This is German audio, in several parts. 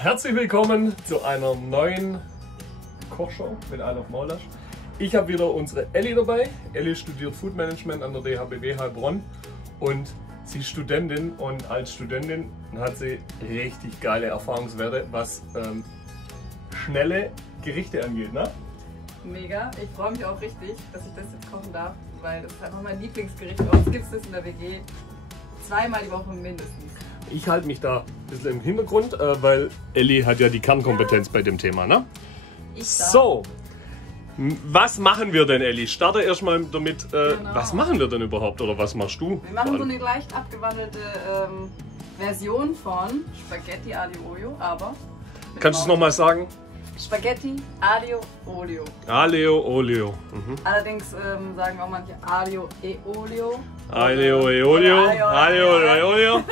Herzlich willkommen zu einer neuen Kochshow mit I Love Maultasch. Ich habe wieder unsere Elli dabei. Elli studiert Food Management an der DHBW Heilbronn und sie ist Studentin, und als Studentin hat sie richtig geile Erfahrungswerte, was schnelle Gerichte angeht, ne? Mega, ich freue mich auch richtig, dass ich das jetzt kochen darf, weil das ist einfach mein Lieblingsgericht. Bei uns gibt es das in der WG zweimal die Woche mindestens. Ich halte mich da ein bisschen im Hintergrund, weil Elli hat ja die Kernkompetenz bei dem Thema, ne? So, was machen wir denn, Elli? Starte erstmal damit, was machen wir denn überhaupt, oder was machst du? Wir machen so eine leicht abgewandelte Version von Spaghetti Aglio Olio, aber... Kannst du es nochmal sagen? Spaghetti Aglio Olio. Aglio Olio. Allerdings sagen auch manche Aglio e Olio. Aglio e Olio. Aglio e Olio.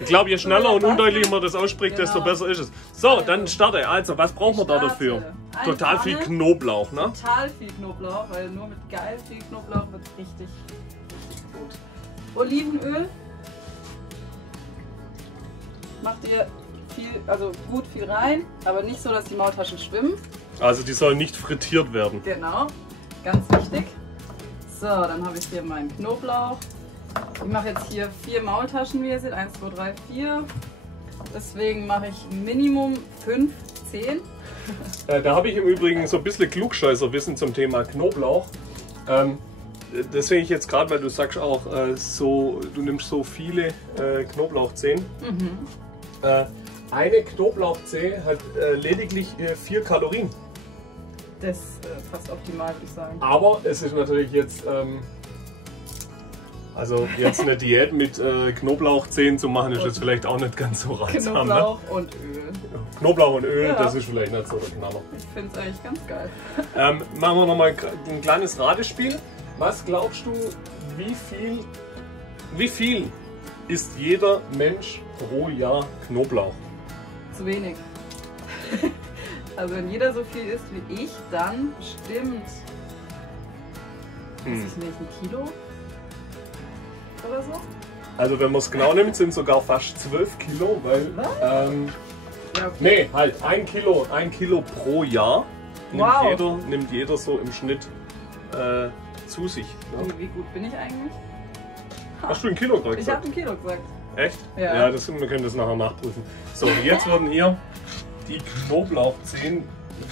Ich glaube, je schneller und undeutlicher man das ausspricht, desto besser ist es. So, dann starte. Also, was brauchen wir da dafür? Total viel Knoblauch, ne? Total viel Knoblauch, weil nur mit geil viel Knoblauch wird es richtig gut. Olivenöl. Macht ihr gut viel rein, aber nicht so, dass die Maultaschen schwimmen. Also die sollen nicht frittiert werden. Genau, ganz wichtig. So, dann habe ich hier meinen Knoblauch. Ich mache jetzt hier 4 Maultaschen, wie ihr seht. 1, 2, 3, 4. Deswegen mache ich Minimum 5, 10. Da habe ich im Übrigen so ein bisschen Klugscheißerwissen zum Thema Knoblauch. Deswegen ich jetzt gerade, weil du sagst auch, du nimmst so viele Knoblauchzehen. Eine Knoblauchzehe hat lediglich 4 Kalorien. Das ist fast optimal, würde ich sagen. Aber es ist natürlich jetzt, jetzt eine Diät mit Knoblauchzehen zu machen, ist jetzt vielleicht auch nicht ganz so ratsam. Knoblauch und Öl. Knoblauch und Öl, ja. Das ist vielleicht nicht so der Knaller. Ich finde es eigentlich ganz geil. Machen wir nochmal ein kleines Ratespiel. Was glaubst du, wie viel isst jeder Mensch pro Jahr Knoblauch? Zu wenig. Also wenn jeder so viel isst wie ich, dann stimmt. Weiß ich nicht, 1 Kilo? Oder so? Also wenn man es genau nimmt, sind sogar fast 12 Kilo, weil... Ja, okay. Nee, halt 1 Kilo pro Jahr nimmt jeder so im Schnitt zu sich. Ne? Wie gut bin ich eigentlich? Hast du 1 Kilo gesagt? Ich habe 1 Kilo gesagt. Echt? Ja. Wir können das nachher nachprüfen. So, jetzt werden hier die Knoblauchzehen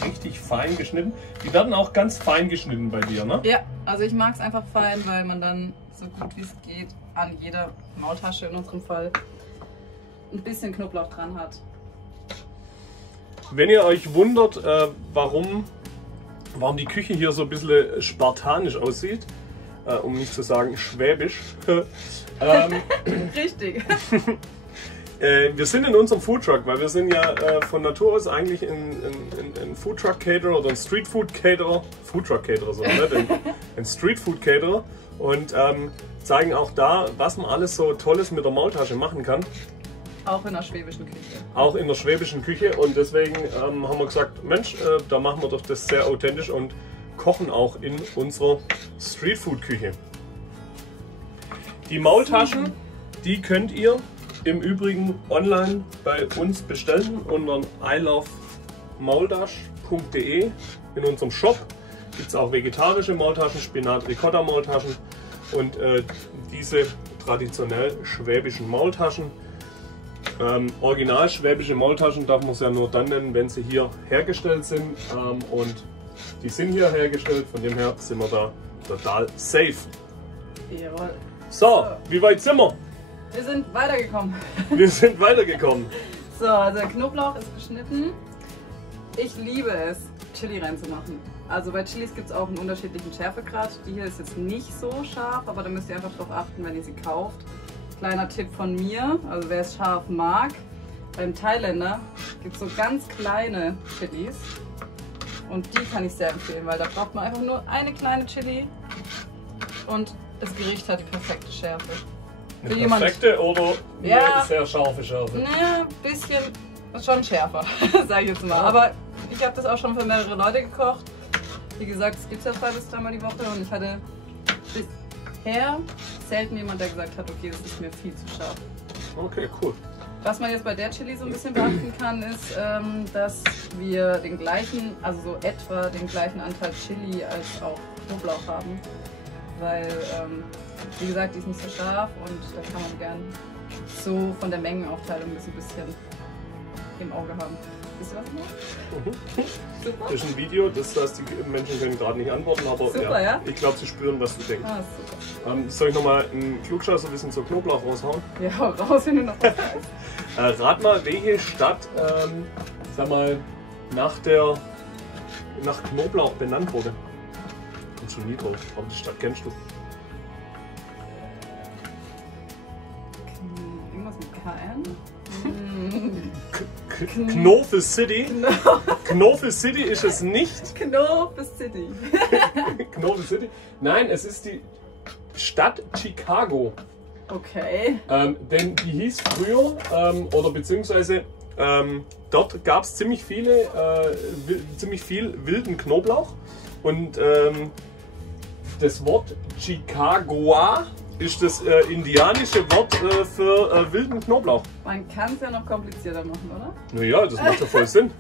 richtig fein geschnitten. Die werden auch ganz fein geschnitten bei dir, ne? Ja, also ich mag es einfach fein, weil man dann so gut wie es geht an jeder Maultasche in unserem Fall ein bisschen Knoblauch dran hat. Wenn ihr euch wundert, warum die Küche hier so ein bisschen spartanisch aussieht, um nicht zu sagen schwäbisch, Richtig. wir sind in unserem Foodtruck, weil wir sind ja von Natur aus eigentlich ein Foodtruck Caterer oder ein Street Food Caterer, Foodtruck Caterer, so, ne? ein Street Food Caterer, und zeigen auch da, was man alles so Tolles mit der Maultasche machen kann. Auch in der schwäbischen Küche. Auch in der schwäbischen Küche, und deswegen haben wir gesagt, Mensch, da machen wir doch das sehr authentisch und kochen auch in unserer Street Food Küche. Die Maultaschen, die könnt ihr im Übrigen online bei uns bestellen unter ilovemaultasch.de. In unserem Shop gibt es auch vegetarische Maultaschen, Spinat-Ricotta-Maultaschen und diese traditionell schwäbischen Maultaschen. Original schwäbische Maultaschen darf man es ja nur dann nennen, wenn sie hier hergestellt sind, und die sind hier hergestellt, von dem her sind wir da total safe. Jawohl. So, wie weit sind wir? Wir sind weitergekommen. Wir sind weitergekommen. So, also der Knoblauch ist geschnitten. Ich liebe es, Chili reinzumachen. Also bei Chilis gibt es auch einen unterschiedlichen Schärfegrad. Die hier ist jetzt nicht so scharf, aber da müsst ihr einfach darauf achten, wenn ihr sie kauft. Kleiner Tipp von mir, also wer es scharf mag, beim Thailänder gibt es so ganz kleine Chilis. Und die kann ich sehr empfehlen, weil da braucht man einfach nur eine kleine Chili und das Gericht hat die perfekte Schärfe. Eine perfekte oder eine sehr scharfe Schärfe? Naja, ein bisschen schon schärfer, sage ich jetzt mal. Aber ich habe das auch schon für mehrere Leute gekocht. Wie gesagt, es gibt es ja 2 bis 3 Mal die Woche, und ich hatte bisher selten jemand, der gesagt hat, okay, das ist mir viel zu scharf. Okay, cool. Was man jetzt bei der Chili so ein bisschen beachten kann, ist, dass wir den gleichen, also so etwa den gleichen Anteil Chili als auch Knoblauch haben. Weil, wie gesagt, die ist nicht so scharf und da kann man gern so von der Mengenaufteilung ein bisschen im Auge haben. Wisst ihr was noch? Super. Das ist ein Video, das heißt, die Menschen können gerade nicht antworten, aber super, ja? Ich glaube, sie spüren, was du denkst. Ah, super. Soll ich nochmal einen Klugscheißer-Wissen zur Knoblauch raushauen? Ja, raus, wenn du noch was weißt. Rat mal, welche Stadt, sag mal, nach Knoblauch benannt wurde. Kommst du nie drauf, aber die Stadt kennst du. Irgendwas mit KN? Knofe City. Knofe City ist es nicht. Knofe City. Knofe City. Nein, es ist die Stadt Chicago. Okay. Denn die hieß früher, oder beziehungsweise dort gab es ziemlich viel wilden Knoblauch. Und das Wort Chicagoa ist das indianische Wort für wilden Knoblauch. Man kann es ja noch komplizierter machen, oder? Naja, das macht ja voll Sinn.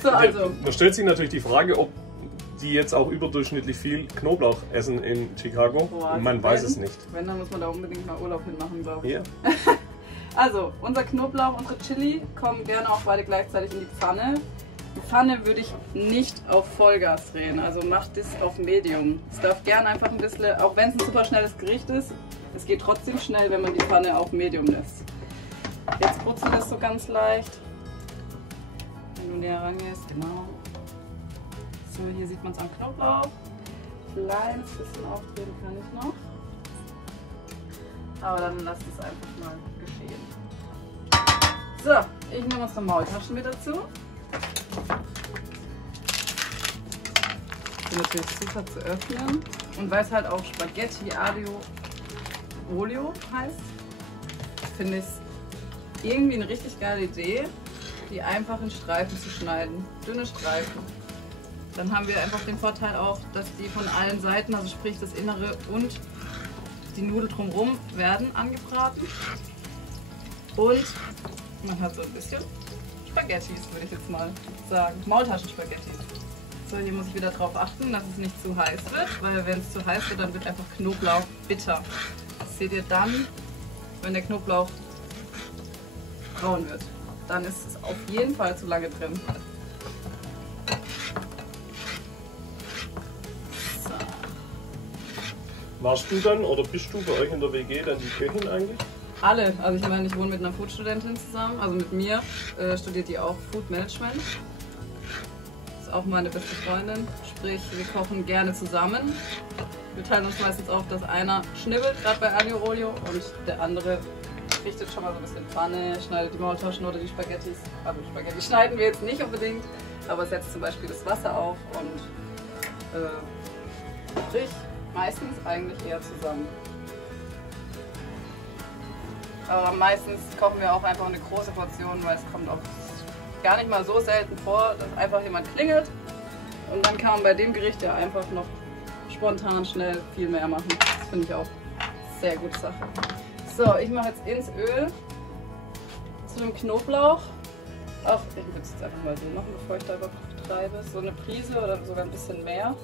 So, also. Man stellt sich natürlich die Frage, ob die jetzt auch überdurchschnittlich viel Knoblauch essen in Chicago. Boah, man weiß es nicht. Wenn, dann muss man da unbedingt mal Urlaub mitmachen, glaube ich. Ja. Also, unser Knoblauch, unsere Chili kommen gerne auch beide gleichzeitig in die Pfanne. Die Pfanne würde ich nicht auf Vollgas drehen, also macht das auf Medium. Es darf gerne einfach ein bisschen, auch wenn es ein super schnelles Gericht ist, es geht trotzdem schnell, wenn man die Pfanne auf Medium lässt. Jetzt brutzelt es so ganz leicht. Wenn du näher rangehst, genau. So, hier sieht man es am Knoblauch. Kleines bisschen aufdrehen kann ich noch. Aber dann lasst es einfach mal geschehen. So, ich nehme unsere Maultaschen mit dazu. Die sind natürlich super zu öffnen. Und weil es halt auch Spaghetti Aglio Olio heißt, finde ich es irgendwie eine richtig geile Idee, die einfach in Streifen zu schneiden. Dünne Streifen. Dann haben wir einfach den Vorteil auch, dass die von allen Seiten, also sprich das Innere und die Nudel drumherum, werden angebraten. Und man hat so ein bisschen Spaghettis, würde ich jetzt mal sagen. Maultaschen-Spaghettis. So, hier muss ich wieder darauf achten, dass es nicht zu heiß wird, weil wenn es zu heiß wird, dann wird einfach Knoblauch bitter. Das seht ihr dann, wenn der Knoblauch braun wird. Dann ist es auf jeden Fall zu lange drin. So. Warst du dann oder bist du bei euch in der WG dann die Köchin eigentlich? Alle, also ich meine, ich wohne mit einer Food-Studentin zusammen, also mit mir studiert die auch Food Management. Ist auch meine beste Freundin, sprich wir kochen gerne zusammen. Wir teilen uns meistens auf, dass einer schnibbelt, gerade bei Aglio Olio, und der andere richtet schon mal so ein bisschen Pfanne, schneidet die Maultaschen oder die Spaghettis. Also Spaghetti schneiden wir jetzt nicht unbedingt, aber setzt zum Beispiel das Wasser auf und sprich meistens eigentlich eher zusammen. Aber meistens kochen wir auch einfach eine große Portion, weil es kommt auch gar nicht mal so selten vor, dass einfach jemand klingelt und dann kann man bei dem Gericht ja einfach noch spontan schnell viel mehr machen. Das finde ich auch sehr gute Sache. So, ich mache jetzt ins Öl zu dem Knoblauch. Ach, ich würde es jetzt einfach mal so machen, bevor ich da übertreibe. So eine Prise oder sogar ein bisschen mehr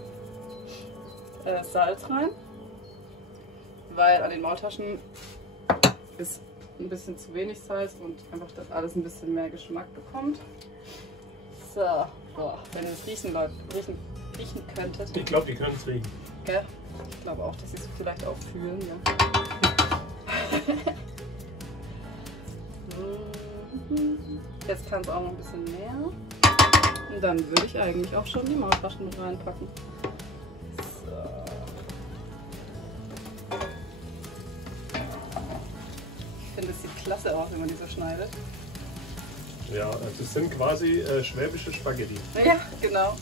Salz rein, weil an den Maultaschen ist ein bisschen zu wenig Salz und einfach, dass alles ein bisschen mehr Geschmack bekommt. So, boah, wenn ihr das riechen könntet. Ich glaube, die können es riechen. Gell? Ich glaube auch, dass sie es vielleicht auch fühlen, ja. Jetzt kann es auch noch ein bisschen mehr. Und dann würde ich eigentlich auch schon die Maultaschen mit reinpacken. Ich finde, es sieht klasse aus, wenn man die so schneidet. Ja, das sind quasi schwäbische Spaghetti. Ja, genau.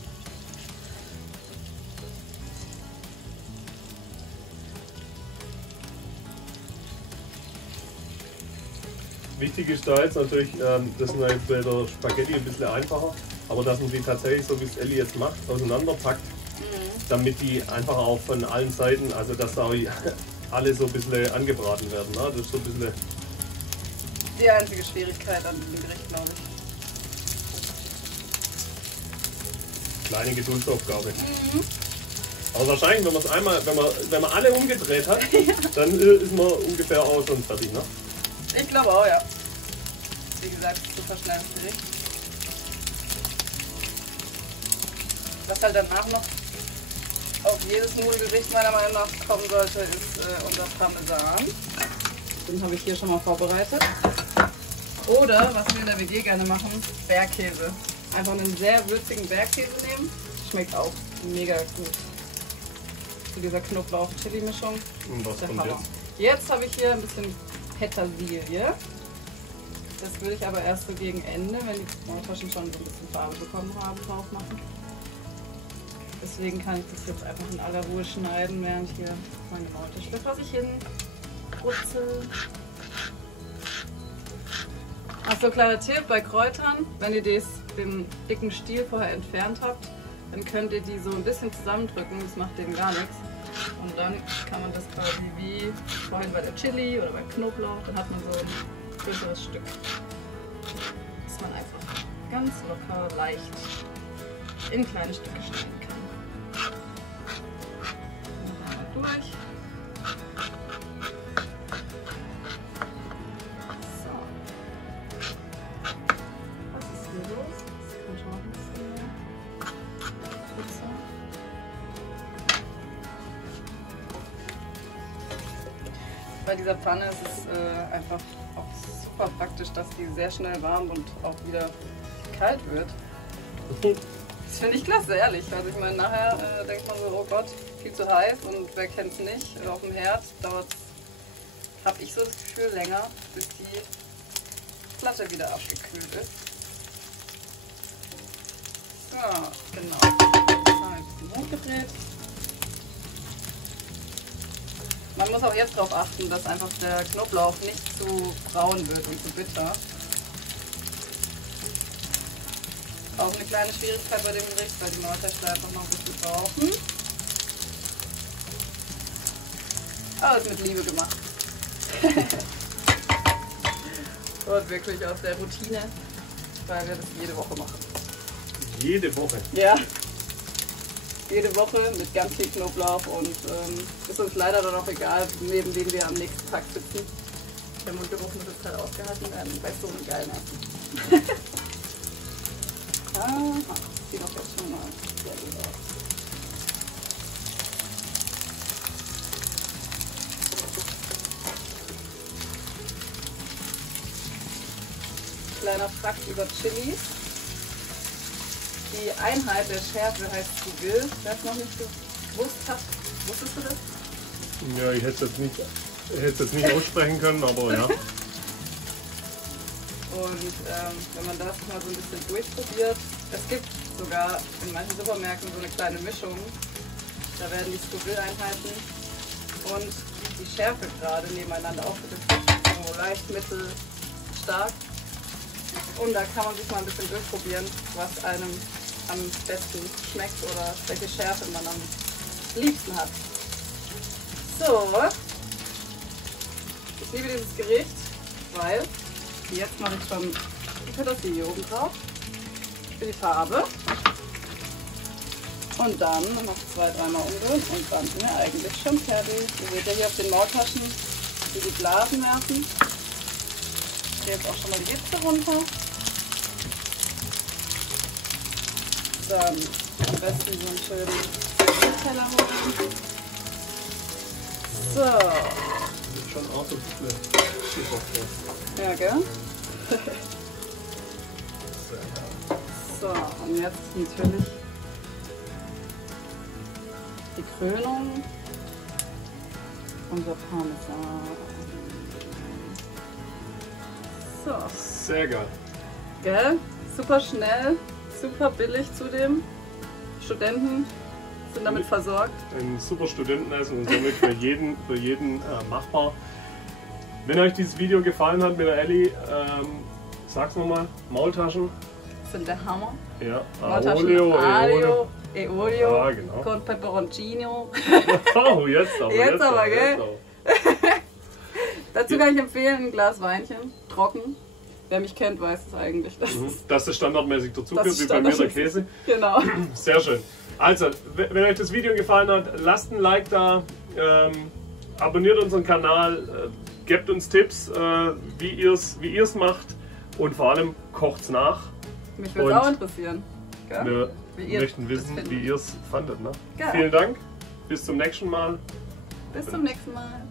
Wichtig ist da jetzt natürlich, das sind jetzt bei der Spaghetti ein bisschen einfacher, aber dass man die tatsächlich, so wie es Elli jetzt macht, auseinanderpackt, damit die einfach auch von allen Seiten, also dass da alle so ein bisschen angebraten werden. Ne? Das ist so ein bisschen die einzige Schwierigkeit an diesem Gericht, glaube ich. Kleine Geduldsaufgabe. Aber wahrscheinlich, wenn man es einmal, wenn man alle umgedreht hat, dann ist man ungefähr aus und fertig, ne? Ich glaube auch, ja. Wie gesagt, super schnelles Gericht. Was halt danach noch auf jedes Nudelgericht meiner Meinung nach kommen sollte, ist unser Parmesan. Den habe ich hier schon mal vorbereitet. Oder, was wir in der WG gerne machen, Bergkäse. Einfach einen sehr würzigen Bergkäse nehmen. Schmeckt auch mega gut. Zu dieser Knoblauch-Chili-Mischung. Und was kommt jetzt? Jetzt habe ich hier ein bisschen Petersilie. Das würde ich aber erst so gegen Ende, wenn die Maultaschen schon so ein bisschen Farbe bekommen haben, drauf machen. Deswegen kann ich das jetzt einfach in aller Ruhe schneiden, während hier meine Maultasche vor sich hin brutzeln. Achso, kleiner Tipp bei Kräutern, wenn ihr den dicken Stiel vorher entfernt habt, dann könnt ihr die so ein bisschen zusammendrücken, das macht dem gar nichts. Und dann kann man das quasi wie vorhin bei der Chili oder bei Knoblauch, dann hat man so ein größeres Stück. Das man einfach ganz locker, leicht in kleine Stücke schneiden kann. Dann mal durch. So. Was ist hier los? Das kann schon noch ein bisschen mehr. Pizza. Bei dieser Pfanne ist es einfach auch super praktisch, dass die sehr schnell warm und auch wieder kalt wird. Das finde ich klasse, ehrlich. Also ich meine, nachher denkt man so, oh Gott, viel zu heiß und wer kennt es nicht, auf dem Herd dauert es, habe ich so das Gefühl, länger, bis die Platte wieder abgekühlt ist. So, genau. Jetzt haben wir ein bisschen hochgedreht. Man muss auch jetzt darauf achten, dass einfach der Knoblauch nicht zu braun wird und zu bitter. Auch eine kleine Schwierigkeit bei dem Gericht, weil die Maultaschen einfach noch ein bisschen brauchen. Alles mit Liebe gemacht. Und wirklich aus der Routine, weil wir das jede Woche machen. Jede Woche? Ja. Jede Woche mit ganz viel Knoblauch und ist uns leider dann auch egal, neben wem wir am nächsten Tag sitzen. Der Mundgeruch muss jetzt halt ausgehalten werden bei so einem geilen Essen. Aha, sieht doch jetzt schon mal sehr gut aus. Kleiner Fakt über Chilis. Die Einheit der Schärfe heißt Scoville, wer es noch nicht gewusst hat. Wusstest du das? Ja, ich hätte es jetzt nicht aussprechen können, aber ja. Und wenn man das mal so ein bisschen durchprobiert, es gibt sogar in manchen Supermärkten so eine kleine Mischung. Da werden die Scoville-Einheiten und die Schärfe gerade nebeneinander aufgelistet. So leicht, mittel, stark. Und da kann man sich mal ein bisschen durchprobieren, was einem am besten schmeckt oder welche Schärfe man am liebsten hat. So, ich liebe dieses Gericht, weil jetzt mache ich schon die Petersilie oben drauf für die Farbe. Und dann noch 2-3 Mal umrühren und dann sind wir eigentlich schon fertig. Ihr seht ja hier auf den Maultaschen, wie die Blasen werfen. Ich gehe jetzt auch schon mal die Hitze runter. Dann am besten so einen schönen Teller holen. So. Sieht schon aus, als super. Ja, gell? So, und jetzt natürlich die Krönung. Unser Parmesan. So. Sehr geil. Gell? Super schnell, super billig zudem. Studenten sind damit versorgt. Ein super Studentenessen und somit für jeden machbar. Wenn euch dieses Video gefallen hat mit der Elli, sag's nochmal, Maultaschen. Sind der Hammer. Ja, Maultaschen Aglio e Olio, ja, genau. con peperoncino. Oh, jetzt aber, Jetzt aber, gell? Jetzt aber. Dazu kann ich empfehlen, ein Glas Weinchen, trocken. Wer mich kennt, weiß es eigentlich. Das ist standardmäßig dazugehört, Das ist wie bei mir der standardmäßig. Käse. Genau. Sehr schön. Also, wenn euch das Video gefallen hat, lasst ein Like da, abonniert unseren Kanal, gebt uns Tipps, wie ihr es macht und vor allem kocht's nach. Mich würde es auch interessieren. Wir Wie ihr möchten wissen, das findet. wie ihr es fandet. Ne? Ja. Vielen Dank, bis zum nächsten Mal. Bis zum nächsten Mal.